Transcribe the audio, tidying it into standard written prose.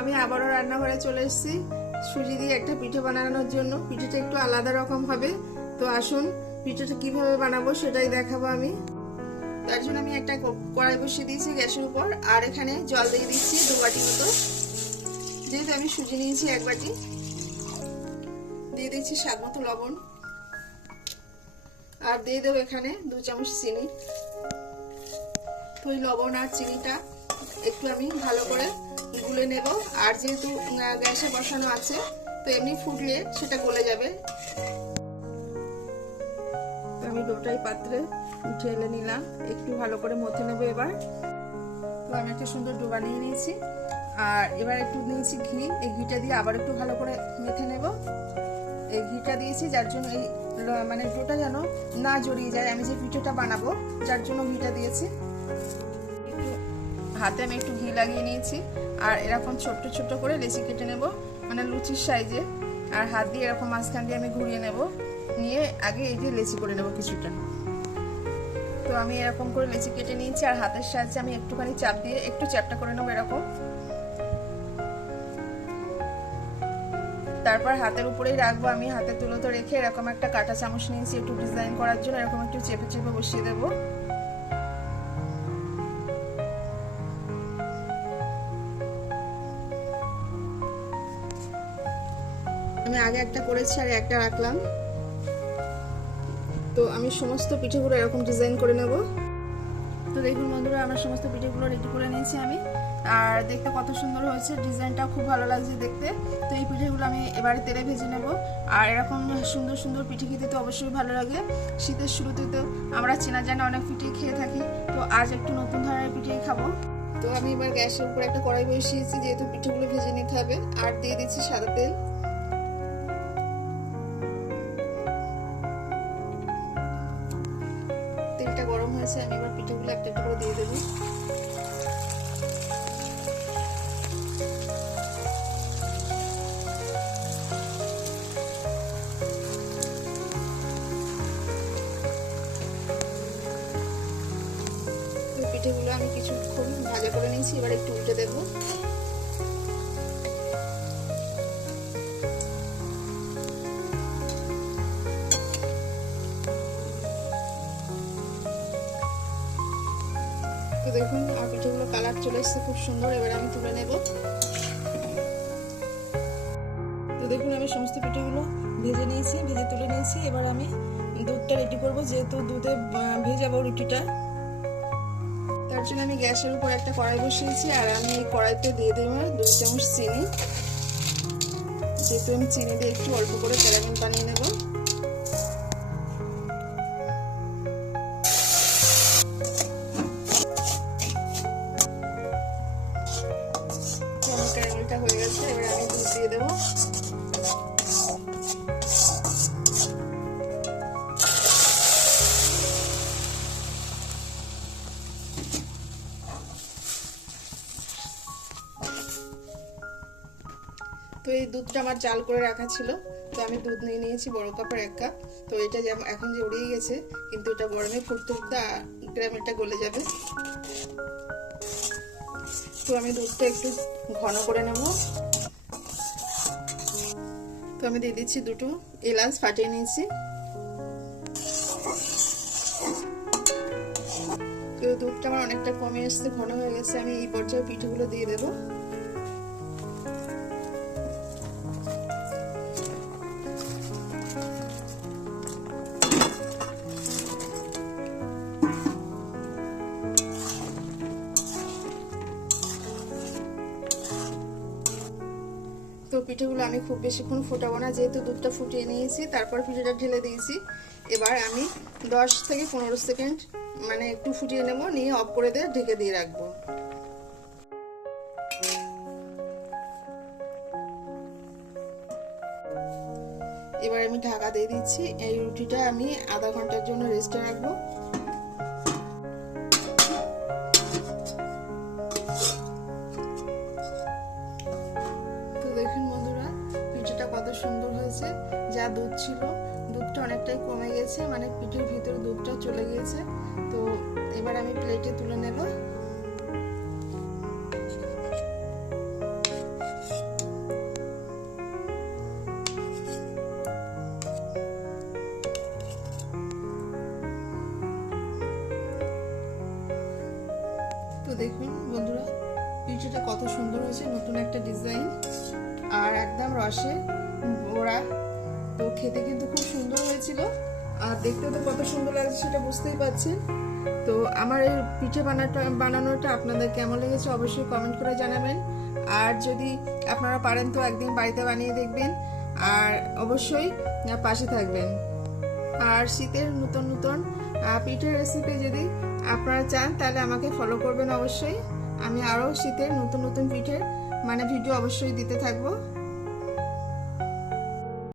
আমি আবারও রান্নাঘরে চলে এসেছি সুজি দিয়ে একটা পিঠে বানানোর জন্য। পিঠেটা একটু আলাদা রকম হবে, তো আসুন পিঠেটা কিভাবে বানাবো সেটাই দেখাবো আমি। তার জন্য আমি একটা কড়াই বসিয়ে দিয়েছি গ্যাসের উপর, আর এখানে জল দিয়ে দিচ্ছি 2 বাটি মতো। যেহেতু আমি সুজি নিয়েছি 1 বাটি, দিয়ে দিচ্ছি স্বাদ মতো লবণ, আর দিয়ে দেবো এখানে 2 চামচ চিনি। তো এই লবণ আর চিনিটা একটু আমি ভালো করে গুলে নেব, আর যেহেতু গ্যাসে বসানো আছে তো এমনি ফুটলে সেটা গলে যাবে। আমি ডোটাই পাত্রে উঠে এলে নিলাম, একটু ভালো করে মথে নেব এবার। তো আমি একটা সুন্দর ডো বানিয়ে নিয়েছি, আর এবার একটু নিয়েছি ঘি। এই ঘিটা দিয়ে আবার একটু ভালো করে মেখে নেব। এই ঘিটা দিয়েছি যার জন্য এই মানে ডোটা যেন না জড়িয়ে যায়, আমি যে পিঠেটা বানাবো যার জন্য ঘিটা দিয়েছি। হাতে আমি একটু ঘি লাগিয়ে নিয়েছি, আর এরকম ছোট্ট ছোট্ট করে লেচি কেটে নেব, মানে লুচির সাইজে। আর হাত দিয়ে এরকম মাঝখান দিয়ে আমি ঘুরিয়ে নেব, নিয়ে আগে এই যে লেচি করে নেব কিছুটা। তো আমি এরকম করে লেচি কেটে নিয়েছি, আর হাতের সাহায্যে আমি একটুখানি চাপ দিয়ে একটু চ্যাপটা করে নেবো এরকম। তারপর হাতের উপরেই রাখবো আমি, হাতের তুলোতে রেখে এরকম একটা কাঁটা চামচ নিয়েছি একটু ডিজাইন করার জন্য, এরকম একটু চেপে চেপে বসিয়ে দেবো। আমি আগে একটা করেছি আর একটা রাখলাম। তো আমি সমস্ত পিঠেগুলো এরকম ডিজাইন করে নেব। তো দেখুন বন্ধুরা, আমার সমস্ত পিঠেগুলো রেডি করে নিয়েছি আমি, আর দেখতে কত সুন্দর হয়েছে, ডিজাইনটা খুব ভালো লাগছে দেখতে। তো এই পিঠেগুলো আমি এবারে তেলে ভেজে নেব। আর এরকম সুন্দর সুন্দর পিঠে খেতে তো অবশ্যই ভালো লাগে। শীতের শুরুতে তো আমরা চেনা জানা অনেক পিঠে খেয়ে থাকি, তো আজ একটু নতুন ধরনের পিঠেই খাবো। তো আমি এবার গ্যাসের উপর একটা কড়াই বসিয়েছি, যেহেতু পিঠেগুলো ভেজে নিতে হবে। আর দিয়ে দিচ্ছি সাদা তেল। তেলটা গরম হয়েছে, আমি এবার পিঠেগুলো একটা একটা করে দিয়ে দেবো। পিঠেগুলো আমি কিছুক্ষণ ভাজা করে নিয়েছি, এবার একটু উল্টে দেবো। তো দেখুন আর পিঠেগুলো কালার চলে এসেছে খুব সুন্দর, এবার আমি তুলে নেব। তো দেখুন আমি সমস্ত পিঠেগুলো ভেজে নিয়েছি, ভেজে তুলে নিয়েছি। এবার আমি দুধটা রেডি করবো, যেহেতু দুধে ভেজাবো রুটিটা। তার জন্য আমি গ্যাসের উপর একটা কড়াই বসিয়েছি, আর আমি এই কড়াইতে দিয়ে দেবো 2 চামচ চিনি। যেহেতু আমি চিনি দিয়ে একটু অল্প করে ক্যারামেল বানিয়ে নেব। ক্যারামেলটা হয়ে গেছে, এবার আমি দুধ দিয়ে দেবো। তো এই দুধটা আমার জাল করে রাখা ছিল, তো আমি দুধ নিয়ে নিয়েছি বড় কাপের 1 কাপ। তো এটা যেমন এখন যে উড়িয়ে গেছে, কিন্তু এটা গরমে ফুটতে ফুটতে ক্যারামেলটা গলে যাবে। তো আমি দুধটা একটু ঘন করে নেব। তো আমি দিয়ে দিচ্ছি 2টো এলাচ ফাটিয়ে নিয়েছি। তো দুধটা আমার অনেকটা কমে এসছে, ঘন হয়ে গেছে। আমি এই পর্যায়ে পিঠেগুলো দিয়ে দেবো। তো পিঠেগুলো আমি খুব বেশিক্ষণ ফোটাবো না, যেহেতু দুধটা ফুটিয়ে নিয়েছি। তারপর পিঠেটা ঢেলে দিয়েছি। এবার আমি 10 থেকে 15 সেকেন্ড মানে একটু ফুটিয়ে নেব, নিয়ে অফ করে দিয়ে ঢেকে দিয়ে রাখবো। এবার আমি ঢাকা দিয়ে দিচ্ছি। এই রুটিটা আমি আধা ঘন্টার জন্য রেস্টে রাখবো। দেখুন বন্ধুরা, পিঠেটা কত সুন্দর হয়েছে। যা দুধ ছিল, দুধটা অনেকটাই কমে গেছে, মানে পিঠের ভিতরে দুধটা চলে গিয়েছে। তো এবার আমি প্লেটে তুলে নেব। নতুন একটা ডিজাইন, আর একদম রসে ভরা। তো খেতে কিন্তু খুব সুন্দর হয়েছিল, আর দেখতেও তো কত সুন্দর লাগছে সেটা বুঝতেই পারছেন। তো আমার এই পিঠে বানানোটা আপনাদের কেমন লেগেছে অবশ্যই কমেন্ট করে জানাবেন। আর যদি আপনারা পারেন তো একদিন বাড়িতে বানিয়ে দেখবেন, আর অবশ্যই পাশে থাকবেন। আর শীতের নতুন নতুন পিঠের রেসিপি যদি আপনারা চান তাহলে আমাকে ফলো করবেন অবশ্যই। আমি আরও শীতের নতুন নতুন পিঠের ভিডিও অবশ্যই দিতে থাকবো।